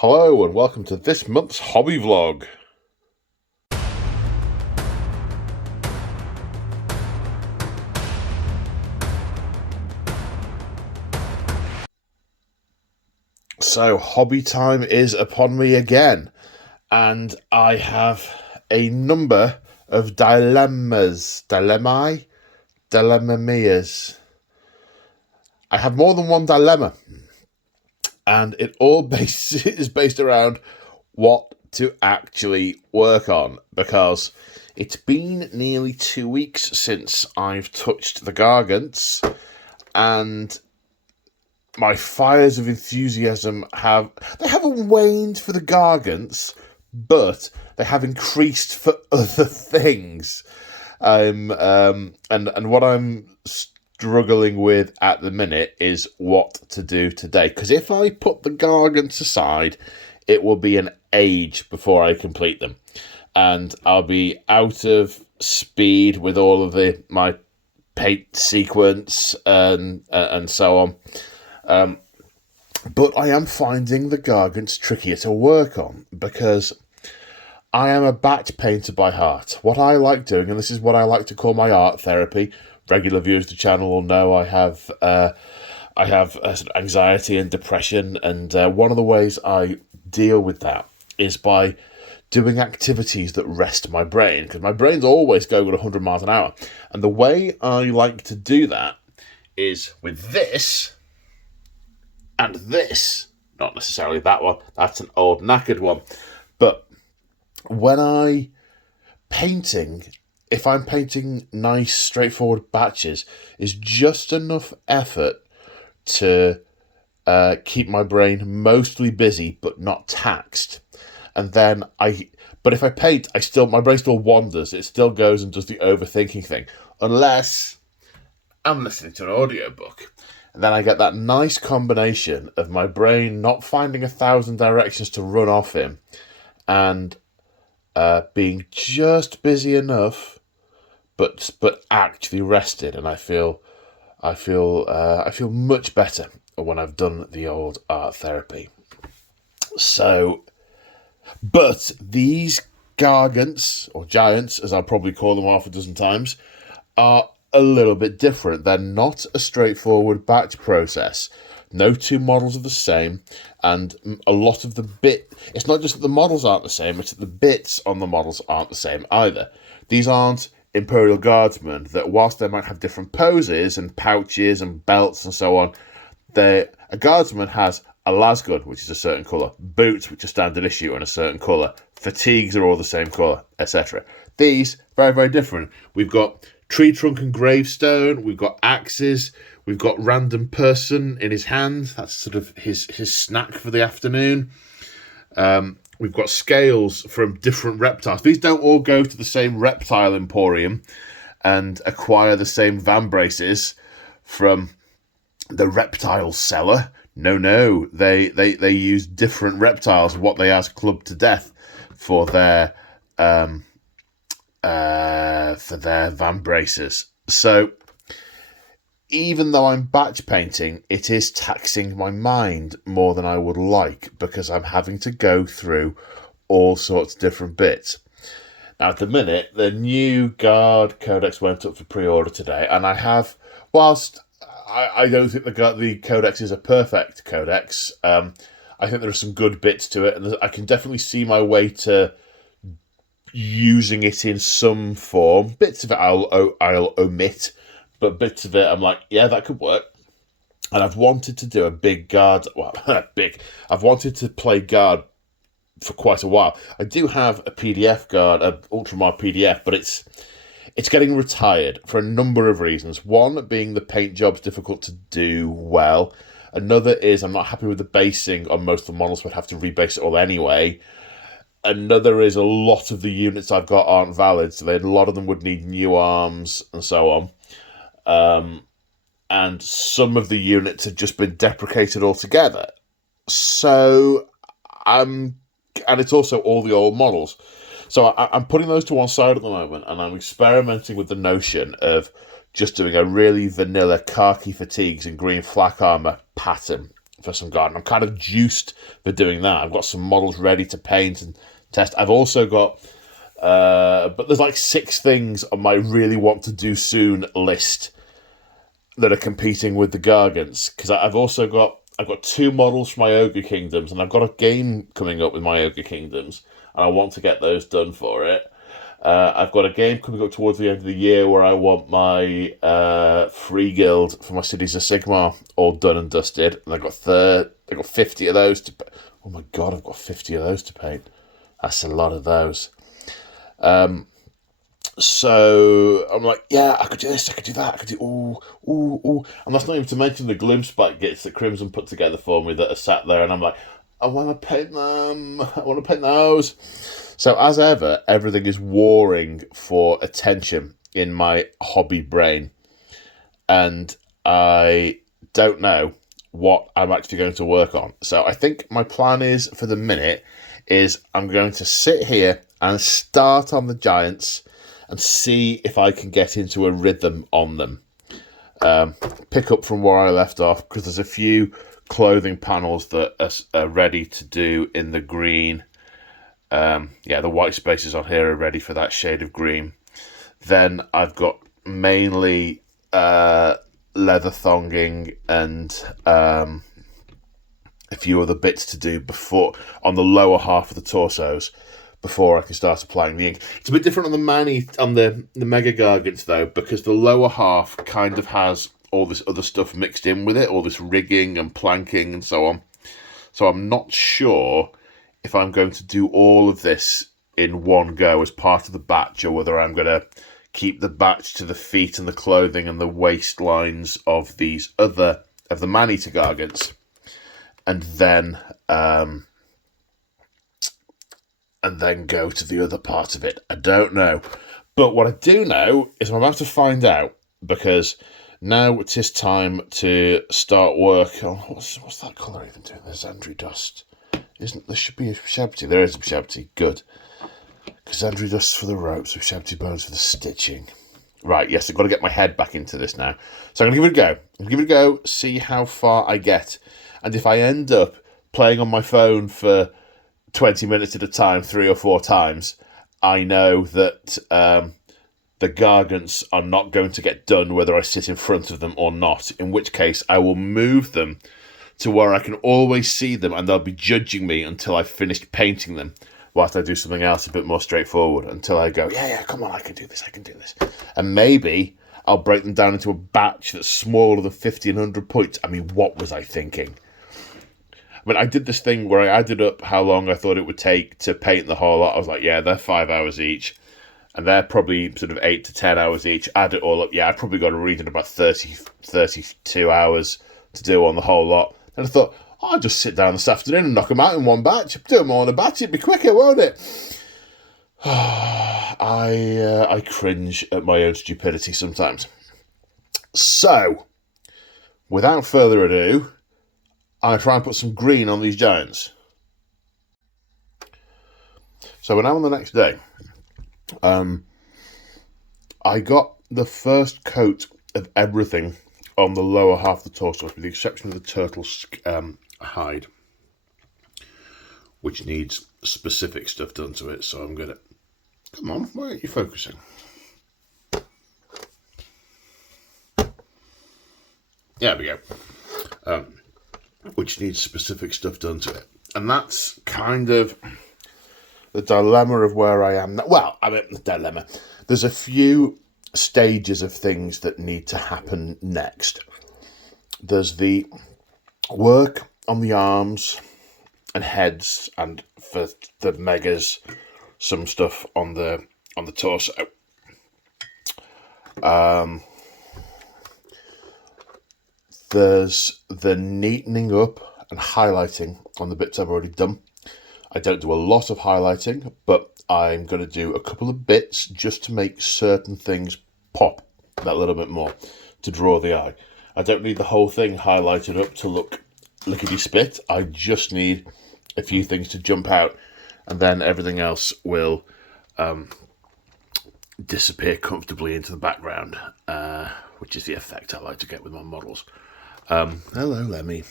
Hello and welcome to this month's hobby vlog. So hobby time is upon me again, and I have a number of dilemmas. I have more than one dilemma, and it all is based around what to actually work on, because it's been nearly 2 weeks since I've touched the gargants, and my fires of enthusiasm haven't waned for the gargants, but they have increased for other things. And what I'm struggling with at the minute is what to do today. Because if I put the gargants aside, it will be an age before I complete them, and I'll be out of speed with all of my paint sequence and so on. But I am finding the gargants trickier to work on because I am a batch painter by heart. What I like doing, and this is what I like to call my art therapy. Regular viewers of the channel will know I have anxiety and depression, and one of the ways I deal with that is by doing activities that rest my brain, because my brain's always going at 100 miles an hour. And the way I like to do that is with this and this. Not necessarily that one, that's an old knackered one. But when if I'm painting nice, straightforward batches, is just enough effort to keep my brain mostly busy but not taxed. And then but if I paint, my brain still wanders. It still goes and does the overthinking thing, unless I'm listening to an audiobook. And then I get that nice combination of my brain not finding 1,000 directions to run off in, and being just busy enough, but actually rested. And I feel much better when I've done the old art therapy. So, but these gargants, or giants, as I'll probably call them half a dozen times, are a little bit different. They're not a straightforward batch process. No two models are the same, and a lot of it's not just that the models aren't the same, it's that the bits on the models aren't the same either. These aren't Imperial Guardsmen that, whilst they might have different poses and pouches and belts and so on, a Guardsman has a lasgun, which is a certain colour, boots, which are standard issue and a certain colour, fatigues are all the same colour, etc. These, very, very different. We've got tree trunk and gravestone, we've got axes, we've got random person in his hand, that's sort of his snack for the afternoon. We've got scales from different reptiles. These don't all go to the same reptile emporium and acquire the same vambraces from the reptile seller. No, they use different reptiles, what they ask clubbed to death for their vambraces. So even though I'm batch painting, it is taxing my mind more than I would like, because I'm having to go through all sorts of different bits. Now, at the minute, the new Guard Codex went up for pre-order today, and whilst I don't think the Codex is a perfect Codex, I think there are some good bits to it, and I can definitely see my way to using it in some form. Bits of it I'll omit, but bits of it I'm like, yeah, that could work. And I've wanted to do a big guard. Well, I've wanted to play guard for quite a while. I do have a PDF guard, an Ultramar PDF, but it's getting retired for a number of reasons. One being the paint job's difficult to do well. Another is I'm not happy with the basing on most of the models, so I'd have to rebase it all anyway. Another is a lot of the units I've got aren't valid, so a lot of them would need new arms and so on. And some of the units have just been deprecated altogether. So, and it's also all the old models. So I'm putting those to one side at the moment, and I'm experimenting with the notion of just doing a really vanilla khaki fatigues and green flak armour pattern for some garden. I'm kind of juiced for doing that. I've got some models ready to paint and test. I've also got, but there's like 6 things on my really want to do soon list that are competing with the gargants, because I've got 2 models for my Ogre Kingdoms, and I've got a game coming up with my Ogre Kingdoms, and I want to get those done for it. I've got a game coming up towards the end of the year where I want my free guild for my Cities of Sigmar all done and dusted, and I've got 50 of those to. Oh my god, I've got 50 of those to paint. That's a lot of those. So I'm like, yeah, I could do this, I could do that, I could do ooh. And that's not even to mention the Gloomspite kits that Crimson put together for me that are sat there, and I'm like, I want to paint them. I want to paint those. So as ever, everything is warring for attention in my hobby brain, and I don't know what I'm actually going to work on. So I think my plan is, for the minute, is I'm going to sit here and start on the giants and see if I can get into a rhythm on them. Pick up from where I left off, because there's a few clothing panels that are ready to do in the green. The white spaces on here are ready for that shade of green. Then I've got mainly leather thonging and a few other bits to do before on the lower half of the torsos before I can start applying the ink. It's a bit different on the Mega Gargants though, because the lower half kind of has all this other stuff mixed in with it, all this rigging and planking and so on. So I'm not sure if I'm going to do all of this in one go as part of the batch, or whether I'm going to keep the batch to the feet and the clothing and the waistlines of the man-eater gargants, and then go to the other part of it. I don't know. But what I do know is I'm about to find out, because now it is time to start work on... What's that colour even doing? There's Xandri Dust. There should be a Shabti. There is a Shabti. Good. Because Xandri Dust's for the ropes, with Shabti Bones for the stitching. Right, yes, I've got to get my head back into this now. So I'm going to give it a go. See how far I get. And if I end up playing on my phone for 20 minutes at a time, 3 or 4 times, I know that the gargants are not going to get done whether I sit in front of them or not, in which case I will move them to where I can always see them, and they'll be judging me until I've finished painting them, whilst I do something else a bit more straightforward, until I go, yeah, come on, I can do this. And maybe I'll break them down into a batch that's smaller than 50 and 100 points. I mean, what was I thinking? I mean, I did this thing where I added up how long I thought it would take to paint the whole lot. I was like, yeah, they're 5 hours each, and they're probably sort of 8 to 10 hours each. Add it all up, yeah, I've probably got to read in about 32 hours to do on the whole lot. And I thought, I'll just sit down this afternoon and knock them out in one batch. Do them all in a batch, it'd be quicker, won't it? I cringe at my own stupidity sometimes. So, without further ado, I try and put some green on these giants. So we're now on the next day. I got the first coat of everything on the lower half of the torso, with the exception of the turtle hide, which needs specific stuff done to it. So I'm going to... Come on, why aren't you focusing? There we go. Which needs specific stuff done to it. And that's kind of the dilemma of where I am now. Well, I mean, the dilemma. There's a few stages of things that need to happen next. There's the work on the arms and heads, and for the megas, some stuff on the torso. There's the neatening up and highlighting on the bits I've already done. I don't do a lot of highlighting, but I'm going to do a couple of bits just to make certain things pop that little bit more, to draw the eye. I don't need the whole thing highlighted up to look lickety-split. I just need a few things to jump out, and then everything else will disappear comfortably into the background, which is the effect I like to get with my models. Hello, Lemmy.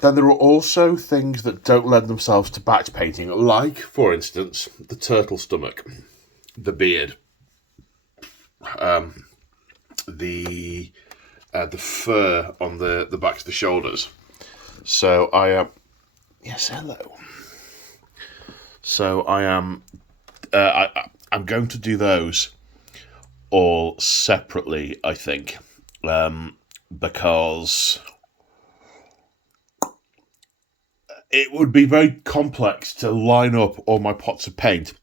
Then there are also things that don't lend themselves to batch painting, like, for instance, the turtle stomach, the beard, the fur on the backs of the shoulders. So I am... yes, hello. So I am... I'm going to do those all separately, I think, because it would be very complex to line up all my pots of paint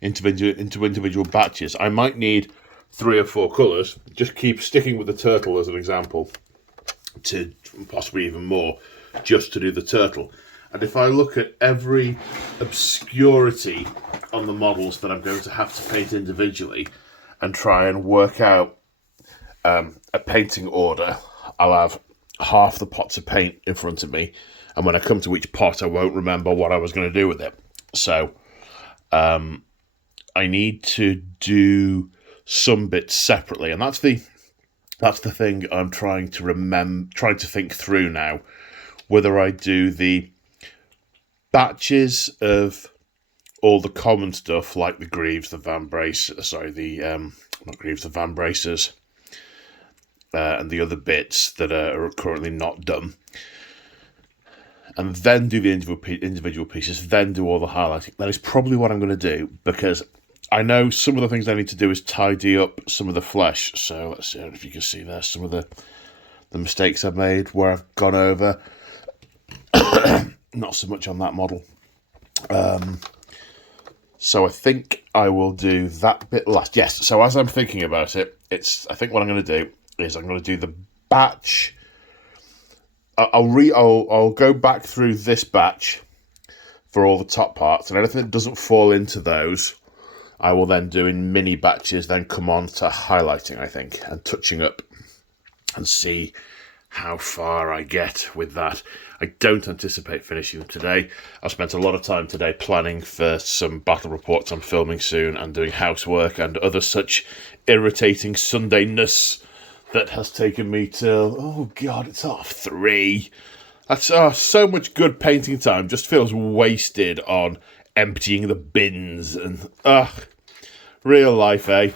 into individual batches. I might need 3 or 4 colours. Just keep sticking with the turtle as an example, to possibly even more, just to do the turtle. And if I look at every obscurity on the models that I'm going to have to paint individually and try and work out a painting order, I'll have half the pots of paint in front of me, and when I come to each pot, I won't remember what I was going to do with it. So I need to do some bits separately, and that's the thing I'm trying to think through now, whether I do the batches of all the common stuff like the greaves, the van braces, the van braces, and the other bits that are currently not done, and then do the individual pieces, then do all the highlighting. That is probably what I'm going to do, because I know some of the things I need to do is tidy up some of the flesh. So let's see if you can see there some of the mistakes I've made where I've gone over. Not so much on that model. So I think I will do that bit last. Yes, so as I'm thinking about it, I think what I'm going to do is I'm going to do the batch. I'll go back through this batch for all the top parts, and anything that doesn't fall into those, I will then do in mini batches, then come on to highlighting, I think, and touching up, and see how far I get with that. I don't anticipate finishing them today. I've spent a lot of time today planning for some battle reports I'm filming soon, and doing housework and other such irritating Sundayness that has taken me till, oh God, it's 3:30. That's so much good painting time just feels wasted on emptying the bins and real life, eh?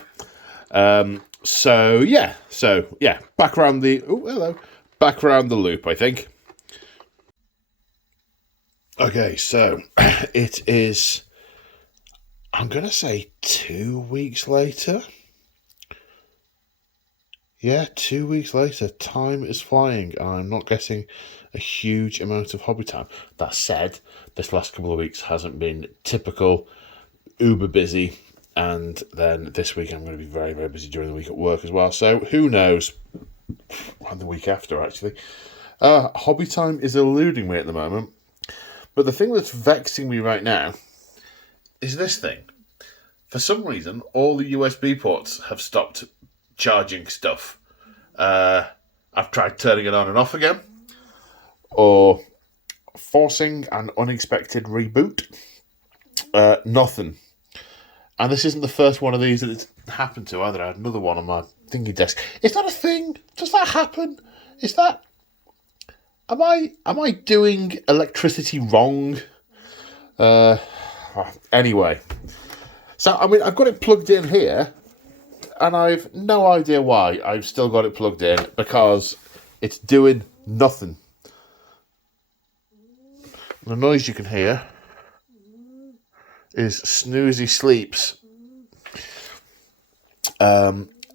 So yeah, back around the loop, I think. Okay, so it is, I'm gonna say 2 weeks later. Yeah, 2 weeks later. Time is flying, and I'm not getting a huge amount of hobby time. That said, this last couple of weeks hasn't been typical, uber busy, and then this week I'm going to be very, very busy during the week at work as well. So who knows? And the week after, actually. Hobby time is eluding me at the moment. But the thing that's vexing me right now is this thing. For some reason, all the USB ports have stopped charging stuff. I've tried turning it on and off again, or forcing an unexpected reboot. Nothing. And this isn't the first one of these that it's happened to either. I had another one on my thingy desk. Is that a thing? Does that happen? Is that... Am I doing electricity wrong? Anyway. So, I mean, I've got it plugged in here, and I've no idea why I've still got it plugged in, because it's doing nothing. The noise you can hear is Snoozy Sleeps.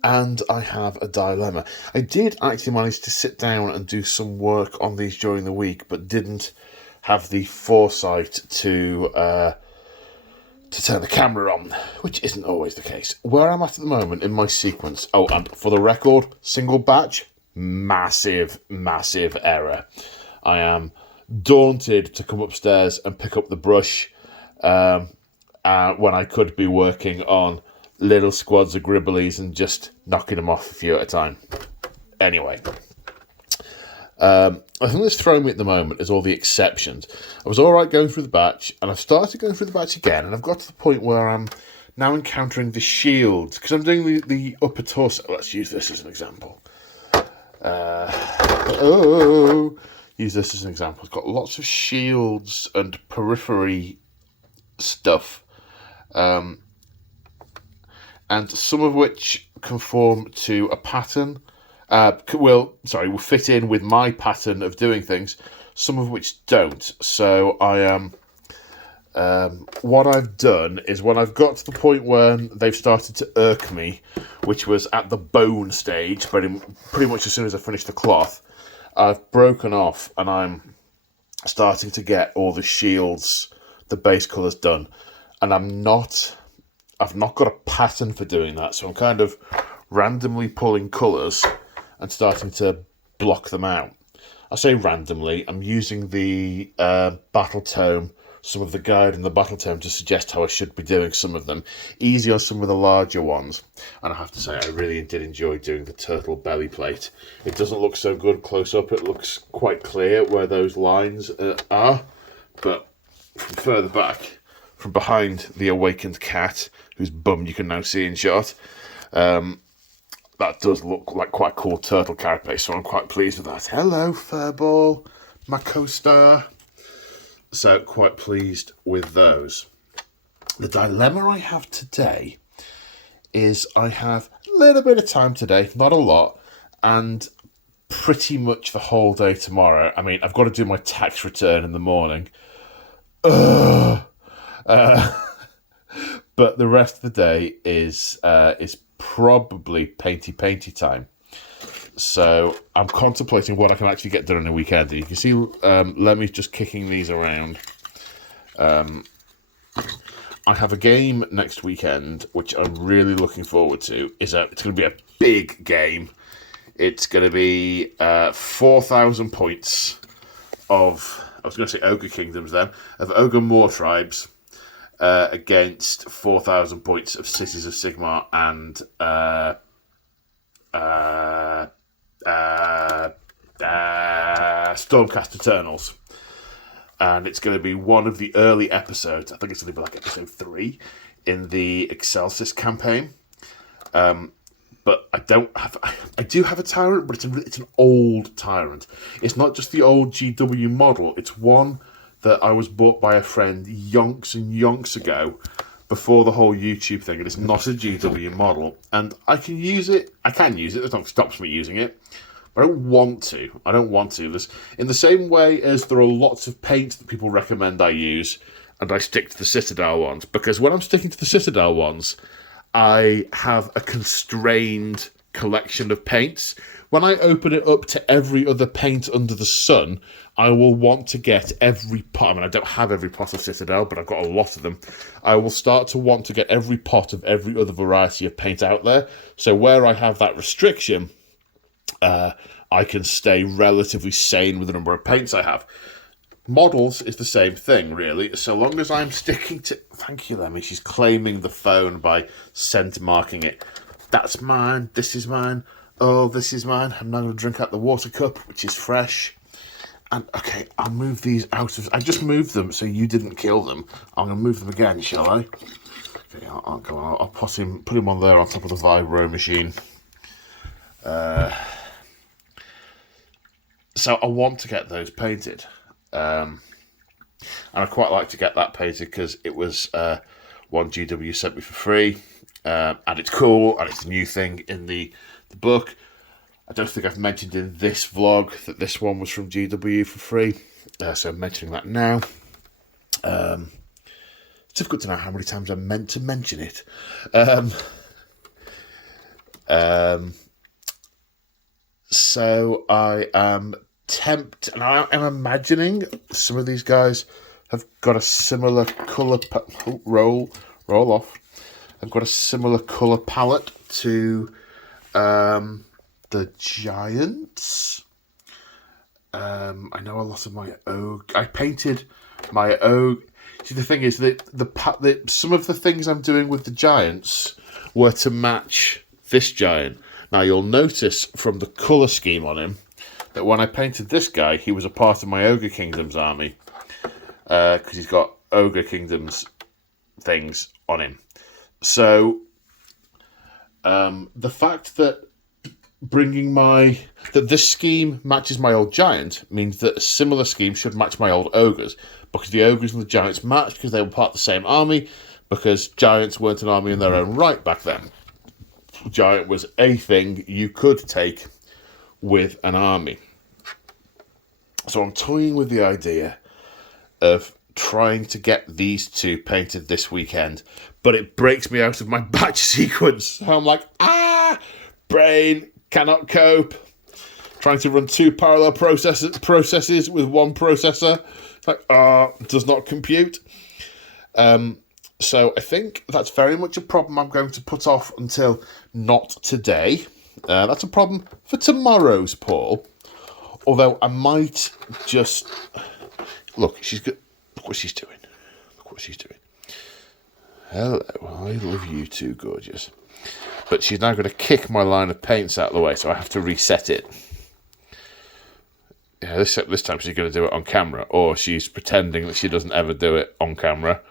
And I have a dilemma. I did actually manage to sit down and do some work on these during the week, but didn't have the foresight to turn the camera on, which isn't always the case. Where I'm at the moment in my sequence... Oh, and for the record, single batch, massive error. I am daunted to come upstairs and pick up the brush when I could be working on little squads of gribblies and just knocking them off a few at a time. Anyway, I think that's throwing me at the moment is all the exceptions. I was all right going through the batch, and I've started going through the batch again, and I've got to the point where I'm now encountering the shields, because I'm doing the upper torso. Let's use this as an example. use this as an example. It's got lots of shields and periphery stuff, and some of which conform to a pattern. Will fit in with my pattern of doing things. Some of which don't. So I am. What I've done is when I've got to the point where they've started to irk me, which was at the bone stage, pretty much as soon as I finished the cloth, I've broken off and I'm starting to get all the shields, the base colours done, and I've not got a pattern for doing that, so I'm kind of randomly pulling colours and starting to block them out. I say randomly, I'm using the battle tome, some of the guide in the battle tome to suggest how I should be doing some of them. Easy on some of the larger ones. And I have to say, I really did enjoy doing the turtle belly plate. It doesn't look so good close up. It looks quite clear where those lines are. But from further back, from behind the awakened cat, whose bum you can now see in shot, that does look like quite a cool turtle carapace, so I'm quite pleased with that. Hello, Furball, my co-star. So, quite pleased with those. The dilemma I have today is I have a little bit of time today, not a lot, and pretty much the whole day tomorrow. I mean, I've got to do my tax return in the morning. But the rest of the day is probably painty time. So I'm contemplating what I can actually get done in a weekend. You can see Lemmy's just kicking these around. I have a game next weekend, which I'm really looking forward to. It's going to be a big game. It's going to be 4,000 points of, I was going to say Ogre Kingdoms then, of Ogre Moor Tribes against 4,000 points of Cities of Sigmar and Stormcast Eternals. And it's going to be one of the early episodes. I think it's going to be like episode 3 in the Excelsis campaign. But I do have a tyrant, but it's an old tyrant. It's not just the old GW model. It's one that I was bought by a friend yonks and yonks ago, before the whole YouTube thing, and it's not a GW model. And I can use it. There's nothing stops me using it. But I don't want to. There's, in the same way as there are lots of paints that people recommend I use, and I stick to the Citadel ones, because when I'm sticking to the Citadel ones, I have a constrained collection of paints. When I open it up to every other paint under the sun, I will want to get every pot. I mean, I don't have every pot of Citadel, but I've got a lot of them. I will start to want to get every pot of every other variety of paint out there. So where I have that restriction, I can stay relatively sane with the number of paints I have. Models is the same thing, really. So long as I'm sticking to... Thank you, Lemmy. She's claiming the phone by scent marking it. That's mine. This is mine. Oh, this is mine. I'm now going to drink out the water cup, which is fresh. And, okay, I'll move these out of... I just moved them so you didn't kill them. I'm going to move them again, shall I? Okay, I'll go on. I'll put him on there on top of the vibro machine. So I want to get those painted. And I quite like to get that painted because it was one GW sent me for free. And it's cool, and it's a new thing in the book. I don't think I've mentioned in this vlog that this one was from GW for free. So I'm mentioning that now. It's difficult to know how many times I meant to mention it. So I am tempted, and I am imagining some of these guys have got a similar colour... roll off. I've got a similar colour palette to the Giants. I know a lot of my Ogre... I painted my Ogre... See, the thing is that some of the things I'm doing with the Giants were to match this Giant. Now, you'll notice from the colour scheme on him that when I painted this guy, he was a part of my Ogre Kingdoms army. Because he's got Ogre Kingdoms things on him. So, the fact that bringing that this scheme matches my old giant means that a similar scheme should match my old ogres, because the ogres and the giants match because they were part of the same army, because giants weren't an army in their own right back then. Giant was a thing you could take with an army. So I'm toying with the idea of trying to get these two painted this weekend, but it breaks me out of my batch sequence. So I'm like, brain cannot cope. Trying to run two parallel processes with one processor, does not compute. So I think that's very much a problem I'm going to put off until not today. That's a problem for tomorrow's Paul. Although I might just... Look, she's good. Look what she's doing. Look what she's doing. Hello, I love you too, gorgeous. But she's now going to kick my line of paints out of the way, so I have to reset it. Yeah, this time she's going to do it on camera, or she's pretending that she doesn't ever do it on camera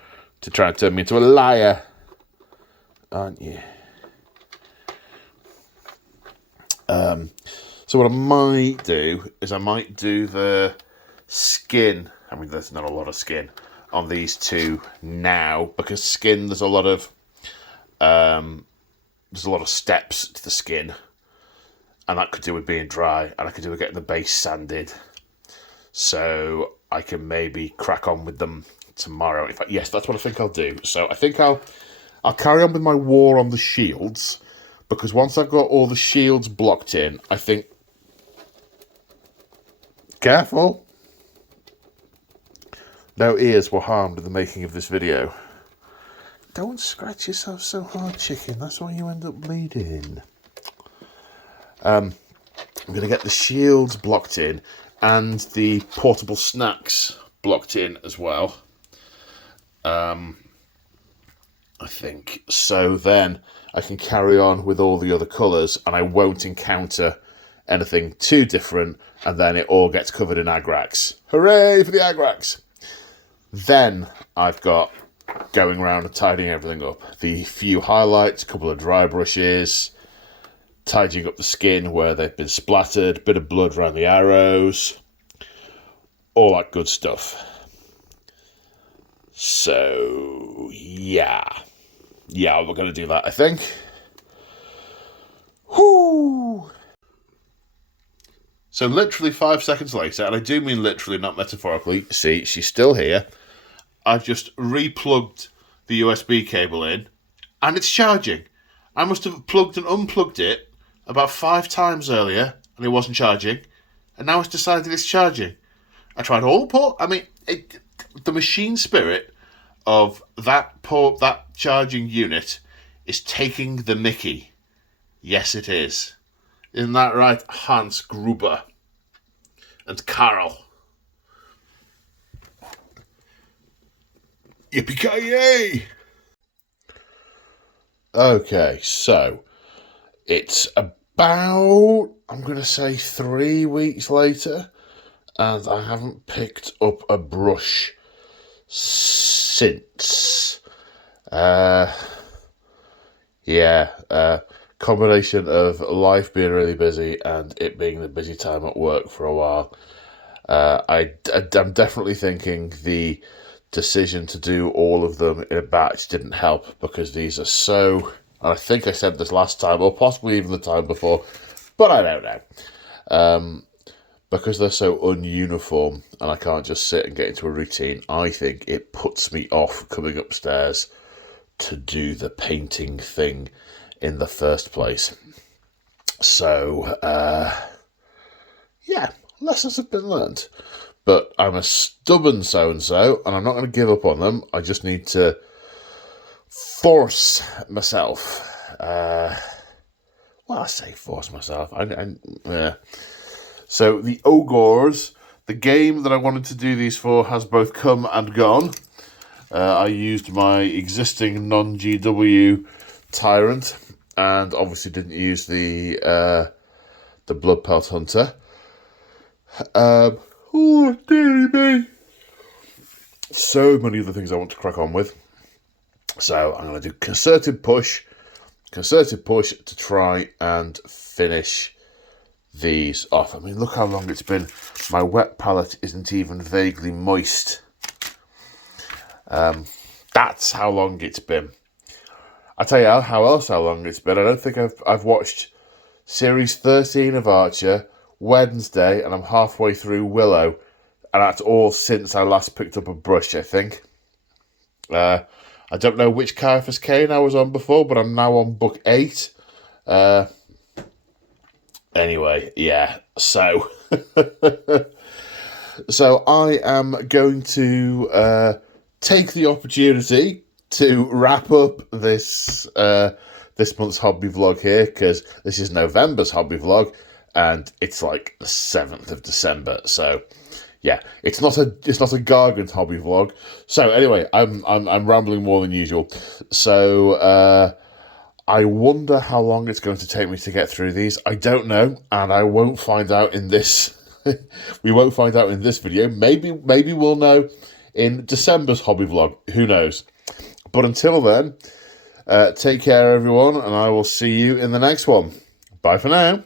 to try and turn me into a liar. Aren't you? So what I might do is I might do the skin. I mean, there's not a lot of skin on these two now, because skin, there's a lot of steps to the skin, and that could do with being dry, and I could do with getting the base sanded. So I can maybe crack on with them tomorrow. In fact, yes, that's what I think I'll do. So I think I'll carry on with my war on the shields, because once I've got all the shields blocked in, I think... Careful! No ears were harmed in the making of this video. Don't scratch yourself so hard, chicken. That's why you end up bleeding. I'm going to get the shields blocked in and the portable snacks blocked in as well. I think. So then I can carry on with all the other colours, and I won't encounter anything too different, and then it all gets covered in agrax. Hooray for the agrax! Then I've got going around and tidying everything up. The few highlights, a couple of dry brushes, tidying up the skin where they've been splattered, bit of blood around the arrows, all that good stuff. So, yeah, we're going to do that, I think. Whoo! So literally 5 seconds later, and I do mean literally, not metaphorically, see, she's still here. I've just replugged the USB cable in, and it's charging. I must have plugged and unplugged it about 5 times earlier, and it wasn't charging, and now it's decided it's charging. I tried all the port. I mean, the machine spirit of that charging unit is taking the mickey. Yes, it is. Isn't that right, Hans Gruber and Carol? Yippee-ki-yay! Okay, so it's about, I'm going to say 3 weeks later, and I haven't picked up a brush since. Combination of life being really busy and it being the busy time at work for a while. I'm definitely thinking the decision to do all of them in a batch didn't help, because these are so, and I think I said this last time, or possibly even the time before, but I don't know. Because they're so ununiform and I can't just sit and get into a routine, I think it puts me off coming upstairs to do the painting thing in the first place. So, lessons have been learnt. But I'm a stubborn so-and-so, and I'm not going to give up on them. I just need to force myself. I say force myself. So the Ogres, the game that I wanted to do these for, has both come and gone. I used my existing non-GW Tyrant, and obviously didn't use the Blood Pelt Hunter. Oh, dearie me. So many other things I want to crack on with. So I'm going to do concerted push to try and finish these off. I mean, look how long it's been. My wet palette isn't even vaguely moist. That's how long it's been. I tell you how long it's been. I don't think I've watched series 13 of Archer, Wednesday, and I'm halfway through Willow, and that's all since I last picked up a brush, I think. I don't know which Caiaphas Cain I was on before, but I'm now on book 8. Anyway, yeah, so so I am going to take the opportunity to wrap up this this month's hobby vlog here, because this is November's hobby vlog, and it's like the 7th of December. So yeah, it's not a gargant hobby vlog. So anyway, I'm rambling more than usual. So I wonder how long it's going to take me to get through these. I don't know, and I won't find out in this. We won't find out in this video. Maybe we'll know in December's hobby vlog. Who knows? But until then, take care, everyone, and I will see you in the next one. Bye for now.